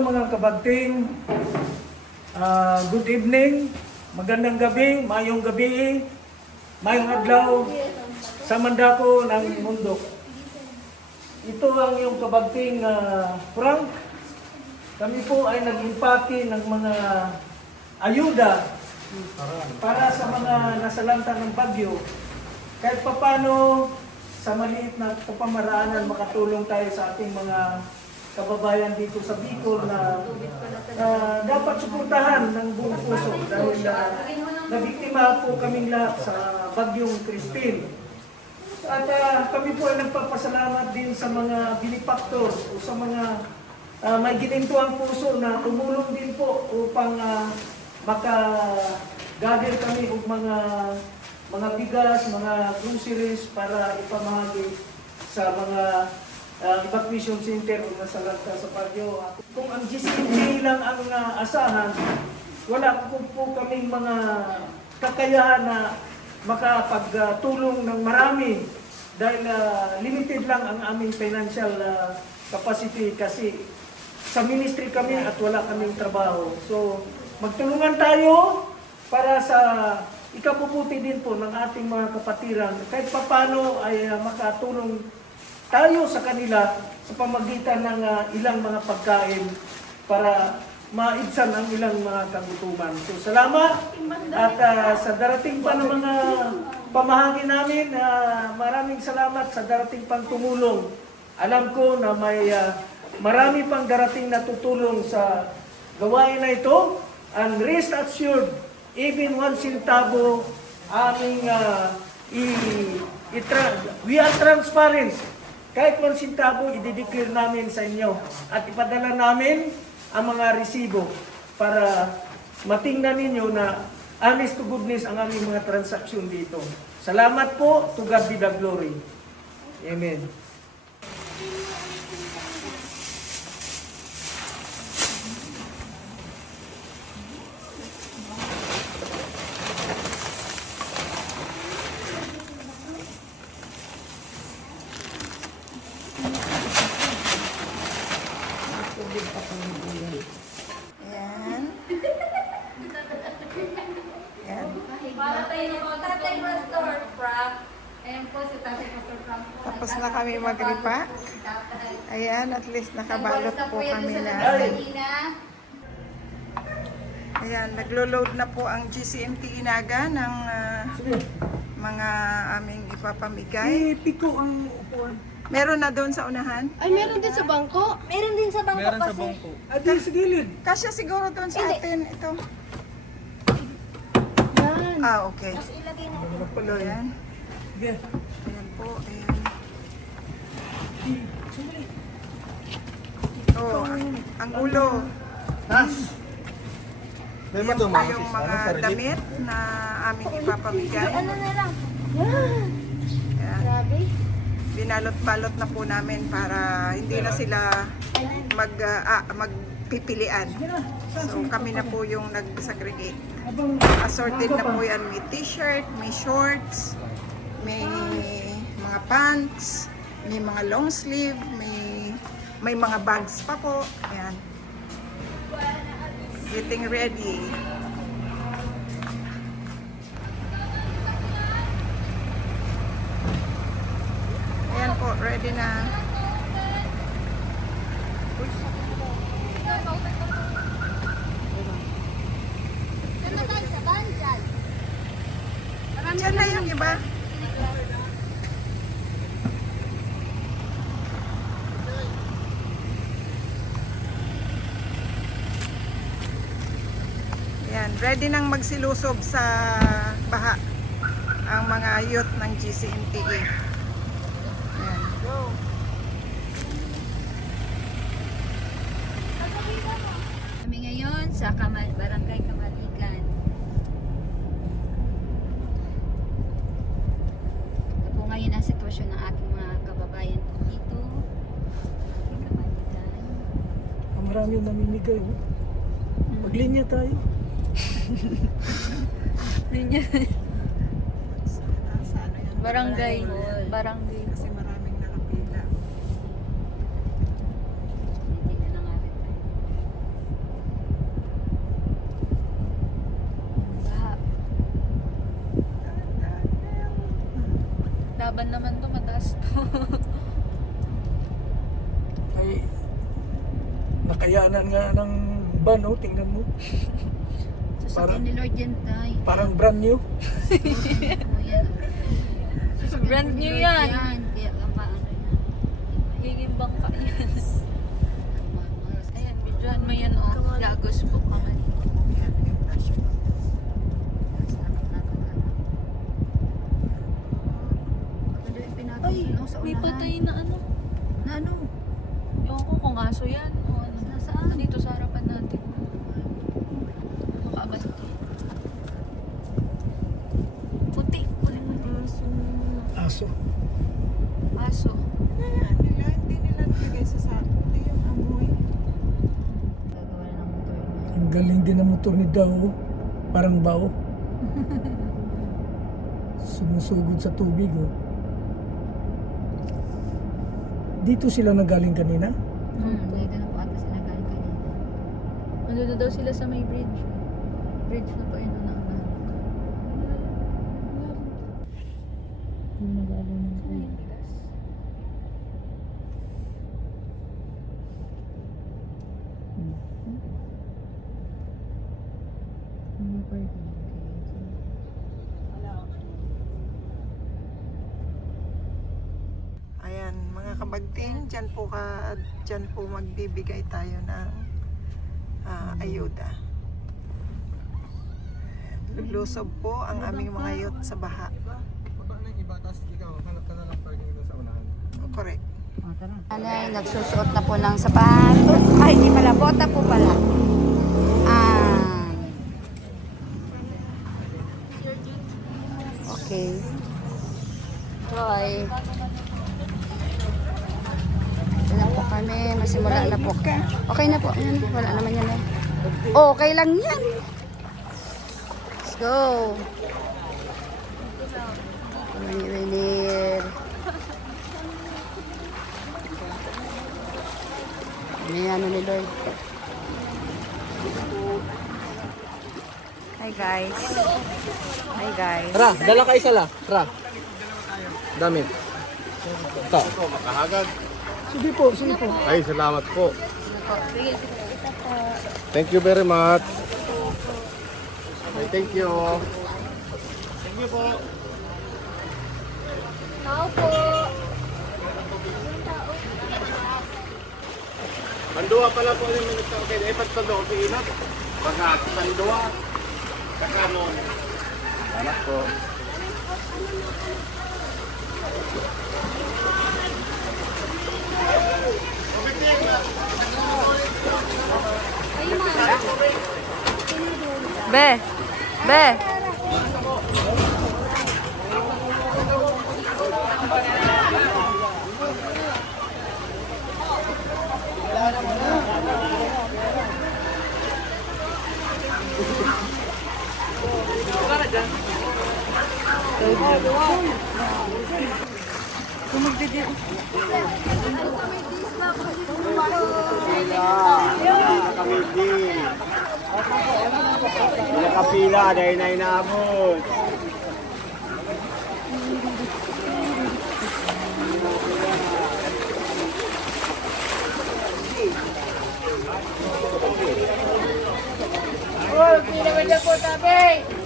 Hello mga kabagting, good evening, magandang gabi, mayong adlaw sa mandako ng mundo. Ito ang iyong kabagting Frank. Kami po ay nag-impake ng mga ayuda para sa mga nasalanta ng bagyo. Kahit papano sa maliit na pamaraanan makatulong tayo sa ating mga kababayan dito sa Bicol na dapat suportahan ng buong puso dahil nabiktima po kaming lahat sa bagyong Christine. At kami po ay nagpapasalamat din sa mga benefactor o sa mga may ginintuang puso na tumulong din po upang maka-gather kami og mga bigas, mga groceries para ipamahagi sa mga evacuation center o nasalanta sa bagyo. Kung ang GCMA lang ang asahan, wala po kaming mga kakayahan na makapagtulong ng marami dahil limited lang ang aming financial capacity kasi sa ministry kami at wala kaming trabaho. So magtulungan tayo para sa ikabubuti din po ng ating mga kapatiran kahit papano ay makatulong tayo sa kanila sa pamagitan ng ilang mga pagkain para maibsan ang ilang mga kagutuman. So salamat at sa darating pa ng mga pamahagi namin, maraming salamat sa darating pang tumulong. Alam ko na may marami pang darating na tutulong sa gawain na ito and rest assured, even 1 centavo aming we are transparent. Kahit 1 centavo, i-declare namin sa inyo at ipadala namin ang mga resibo para matingnan ninyo na honest to goodness ang aming mga transaksyon dito. Salamat po. To God be the glory. Amen. Yan. Yan. Para tayo po, Tatay Pastor Frank. Ayan po si Tatay Pastor Frank. Tapos na kami magripa. Ayan, at least nakabalot po kami na. Ayan, naglo-load na po ang GCMT Inaga ng mga aming ipapamigay. Piko ang upuan. Meron na doon sa unahan? Ay, meron din sa bangko. Meron din sa bangko kasi. At di sa gilid. Kasya siguro doon sa atin. Ito. Yan. Okay. Tapos ilagay natin. Wala pala yan. Ayan. Sige. Ayan po. Ayan. Oh, ang ulo. Tas. Yan po yung mga damit na aming ipapamigay. Ano na lang? Ayan. Grabe. Binalot-balot na po namin para hindi na sila magpipilian. So kami na po yung nag-segregate. Assorted na po yan. May t-shirt, may shorts, may mga pants, may mga long sleeve, may mga bags pa po. Ayan. Getting ready. Ayan po, ready na. Saan na tayo sa bandyan? Diyan na yung iba. Ayan, ready nang magsilusob sa baha ang mga youth ng GCMTE. Ayan. Kami ngayon sa Barangay Kamaligan. Ito po ngayon ang sitwasyon ng ating mga kababayan po dito. Sa Kamaligan. Marami namimigay. Maglinya tayo. Sa ano yan? Barangay. Barangay. Kasi maraming nakapila. Hindi na lang natin tayo. laban naman to, mataas to. Ay, nakayanan nga ng van, oh, tingnan mo. Sasakyan ni Lord yan, tay. Parang brand new. Oh, yan. Sasakyan Brand po ni new Lord yan. Kaya ang paano na. Giging bangka yan. Ayan, videohan mo yan, oh. Lagos po kami. Yan, yung flash po. Ay, May patay na ano. Na ano? Ewan ko kung aso yan o ano. Nasaan? Dito sa harapan natin. Makaabas ito. Puti. Puti. Aso. Aso. Kaya nila, hindi nila nilagay sa sako. Hindi yung amoy. Gagawa na ng motor. Ang galing din ng motor ni Dao. Parang bao. Sumusugod sa tubig, oh. Dito sila nagaling kanina? Dito na po ata sila galing kanina. Nandito daw sila sa may bridge. Bridge na po yun na Ayan, mga kabagting, dyan po magbibigay tayo ng ayuda. Lulusob po ang aming mga yot sa baha. Baba na yung iba, tapos ikaw, hanap ka na lang parking doon sa unahan. Correct. Nanay, nagsusuot na po ng sapatos. Ay, hindi pala. Bota po pala. Okay. Troy. Wala po kami. Masimula na po. Okay na po. Ayan, wala naman yan. Okay lang yan. Let's go. Winner. May ano ni Lord. Hi guys. Hi guys. Ra, dala ka isa la. Ra. Damit. Ito. Makahagag. Sige po, sige po. Ay, salamat po. Thank you very much. Okay, thank you. Thank you po. Pandua pala po yung minute okay. Eh, pagtado ko inat. Baka pandua. Kakamon. Salamat po. Be! Be! Nakapila, dahil na inabot.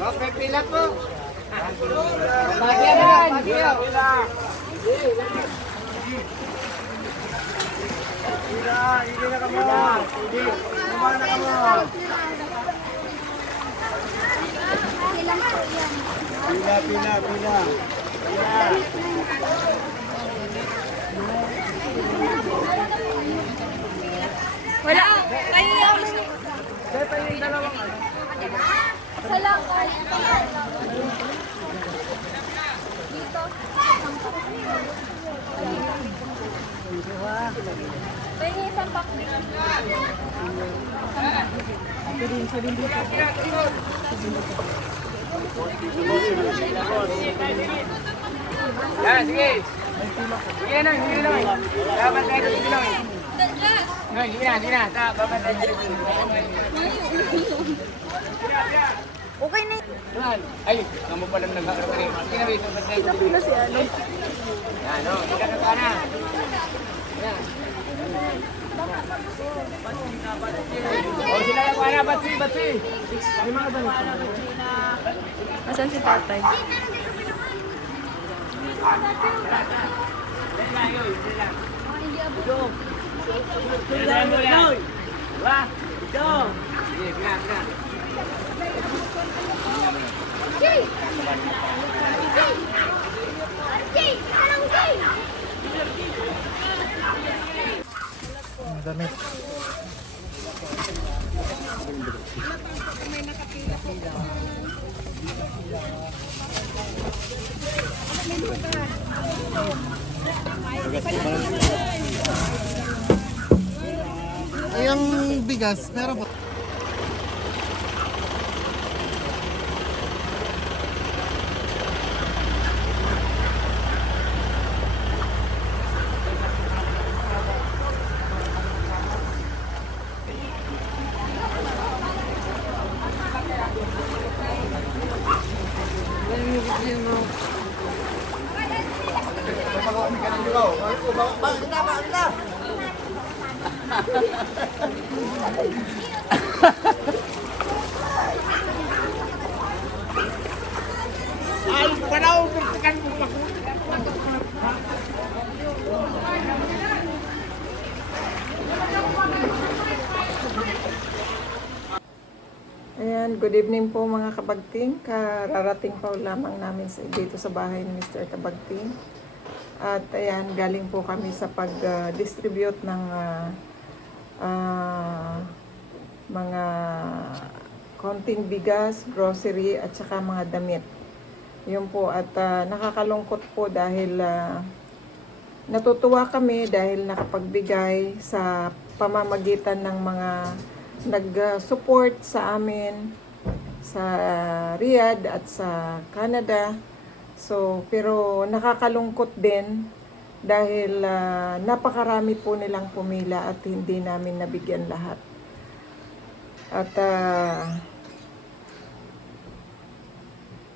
Okay, pila po. Pagyan, pagyan. Pila, hindi na kamo. Hindi, kumana na kamo. Pila, pila, pila. Pila. Wala! Kaya Seta yung dalawang ano. Yan, sige. Sige na, sige na. Dapat kayo sige na. Sige na, sige na. Dapat kayo sige na. Okay na. Yan. Ay, kamu pa lang nag-akarapari. Kinarito na tayo. Napila si ano. Yan, o. Kita ka na. Yan. O, sila yung para, batsi. Asan si tatay? Yung bigas, meron po. Ay, panaw, bertekan mo pa. Ayan, good evening po mga kabagting. Kararating pa lamang namin dito sa bahay ni Mr. Kabagting. At ayan, galing po kami sa pag-distribute ng mga konting bigas, grocery at saka mga damit. Yun po, at nakakalungkot po dahil natutuwa kami dahil nakapagbigay sa pamamagitan ng mga nag-support sa amin sa Riyadh at sa Canada. So, pero nakakalungkot din dahil napakarami po nilang pumila at hindi namin nabigyan lahat. At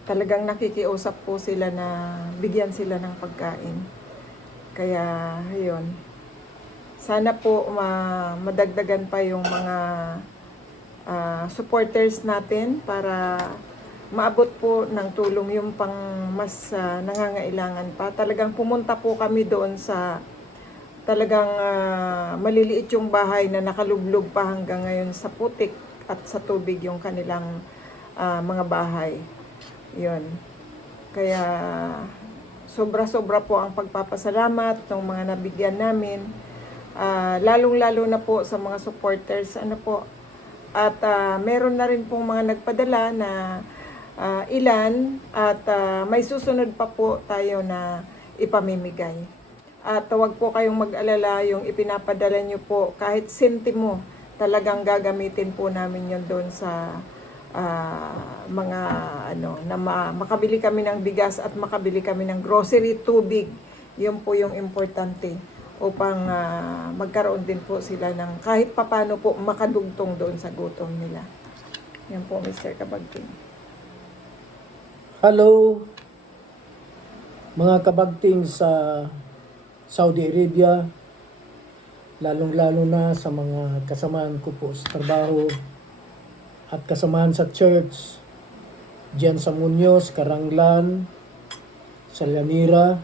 talagang nakikiusap po sila na bigyan sila ng pagkain. Kaya, ayun. Sana po madagdagan pa yung mga supporters natin para maabot po ng tulong yung pang mas nangangailangan pa. Talagang pumunta po kami doon sa talagang maliliit yung bahay na nakalublog pa hanggang ngayon sa putik at sa tubig yung kanilang mga bahay. Yun. Kaya sobra-sobra po ang pagpapasalamat ng mga nabigyan namin. Lalong-lalo na po sa mga supporters. Ano po. At meron na rin pong mga nagpadala na ilan at may susunod pa po tayo na ipamimigay. At huwag po kayong mag-alala, yung ipinapadala nyo po kahit sentimo, talagang gagamitin po namin yun doon sa mga na makabili kami ng bigas at makabili kami ng grocery, tubig. Yun po yung importante upang magkaroon din po sila ng kahit papano po makadugtong doon sa gutom nila. Yan po, Mr. Kabagting. Hello, mga kabagting sa Saudi Arabia, lalong-lalo na sa mga kasamahan ko po sa trabaho at kasamahan sa church, diyan sa Muñoz, Karanglan, sa Llanera.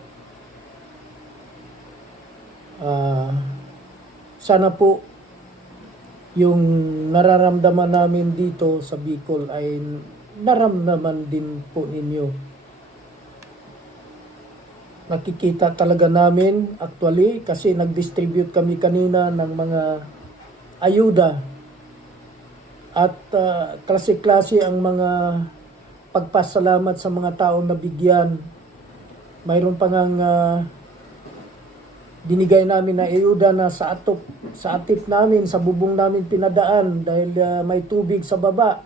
Sana po yung nararamdaman namin dito sa Bicol ay naramdaman din po ninyo. Nakikita talaga namin actually kasi nag-distribute kami kanina ng mga ayuda at klase-klase ang mga pagpasalamat sa mga taong nabigyan. Mayroon pa ngang binigay namin na ayuda na sa atip namin, sa bubong namin pinadaan dahil may tubig sa baba.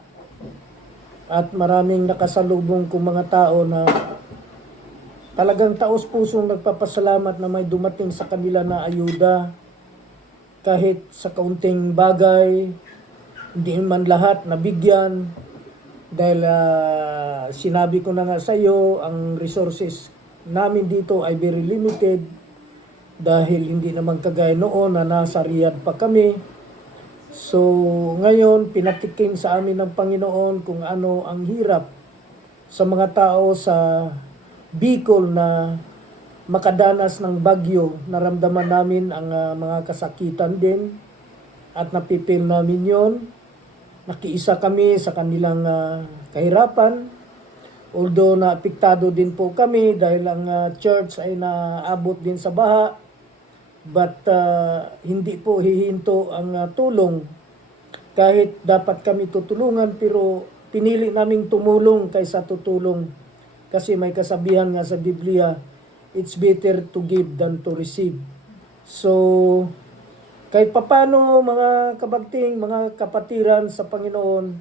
At maraming nakasalubong kong mga tao na talagang taos-pusong nagpapasalamat na may dumating sa kanila na ayuda. Kahit sa kaunting bagay, hindi man lahat nabigyan. Dahil sinabi ko na nga sa iyo, ang resources namin dito ay very limited dahil hindi naman kagaya noon na nasa Riyadh pa kami. So ngayon pinatikim sa amin ng Panginoon kung ano ang hirap sa mga tao sa Bicol na makadanas ng bagyo. Naramdaman namin ang mga kasakitan din at napipil namin yon. Nakiisa kami sa kanilang kahirapan. Although naapektado din po kami dahil ang church ay naabot din sa baha. But hindi po hihinto ang tulong. Kahit dapat kami tutulungan pero pinili naming tumulong kaysa tutulong. Kasi may kasabihan nga sa Biblia, it's better to give than to receive. So, kahit papano mga kabagting, mga kapatiran sa Panginoon,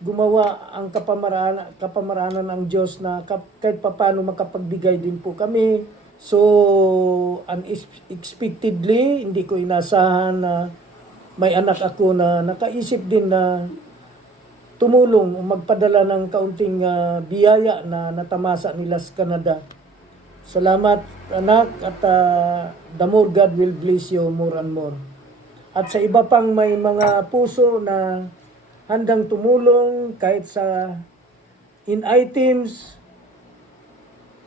gumawa ang kapamaraanan ng Diyos na kahit papano makapagbigay din po kami. So, unexpectedly, hindi ko inasahan na may anak ako na nakaisip din na tumulong o magpadala ng kaunting biyaya na natamasa nila sa Canada. Salamat anak at the more God will bless you more and more. At sa iba pang may mga puso na handang tumulong kahit sa in items,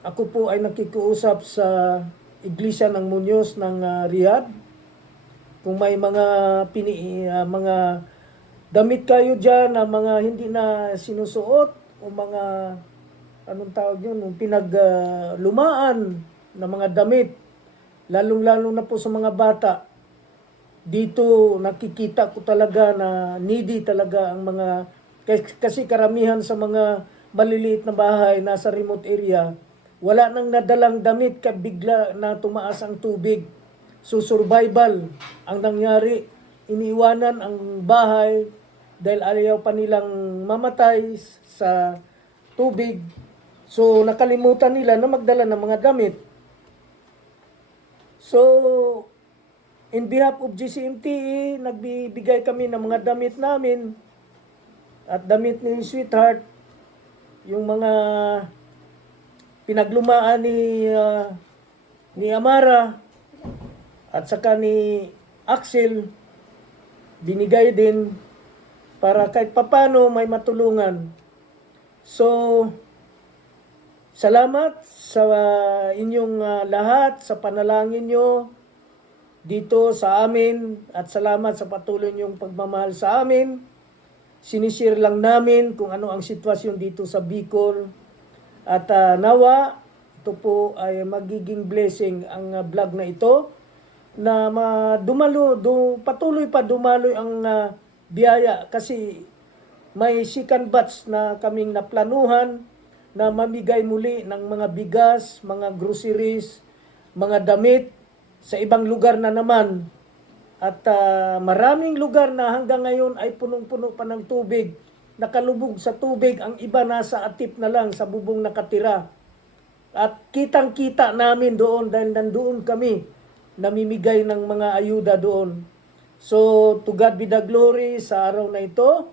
ako po ay nakikiusap sa Iglesia ng Muñoz ng Riyadh. Kung may mga mga damit kayo dyan na mga hindi na sinusuot o mga anong tawag yun, pinaglumaan na mga damit, lalong-lalo na po sa mga bata. Dito nakikita ko talaga na needy talaga ang mga, kasi karamihan sa mga maliliit na bahay nasa remote area, wala nang nadalang damit ka bigla na tumaas ang tubig. So survival ang nangyari, iniiwanan ang bahay dahil ayaw pa nilang mamatay sa tubig. So, nakalimutan nila na magdala ng mga damit. So, in behalf of GCMTE, nagbibigay kami ng mga damit namin at damit ni Sweetheart, yung mga pinaglumaan ni Amara at saka ni Axel, binigay din para kahit papano may matulungan. So, salamat sa inyong lahat, sa panalangin nyo dito sa amin at salamat sa patuloy niyong pagmamahal sa amin. Sinishare lang namin kung ano ang sitwasyon dito sa Bicol at nawa ito po ay magiging blessing ang vlog na ito na patuloy pa dumaloy ang biyaya kasi may second batch na kaming naplanuhan na mamigay muli ng mga bigas, mga groceries, mga damit sa ibang lugar na naman. At maraming lugar na hanggang ngayon ay punong-puno pa ng tubig. Nakalubog sa tubig, ang iba nasa atip na lang sa bubong nakatira. At kitang-kita namin doon dahil nandoon kami namimigay ng mga ayuda doon. So, to God be the glory sa araw na ito.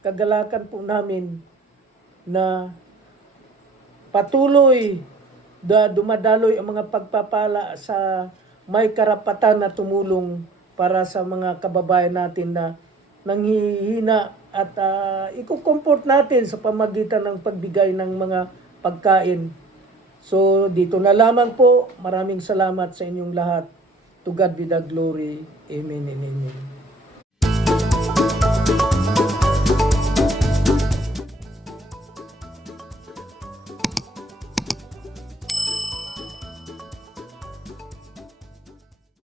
Kagalakan po namin na patuloy dumadaloy ang mga pagpapala sa may karapatan na tumulong para sa mga kababayan natin na nanghihina at iko-comfort natin sa pamagitan ng pagbigay ng mga pagkain. So dito na lamang po. Maraming salamat sa inyong lahat. To God be the glory. Amen and amen.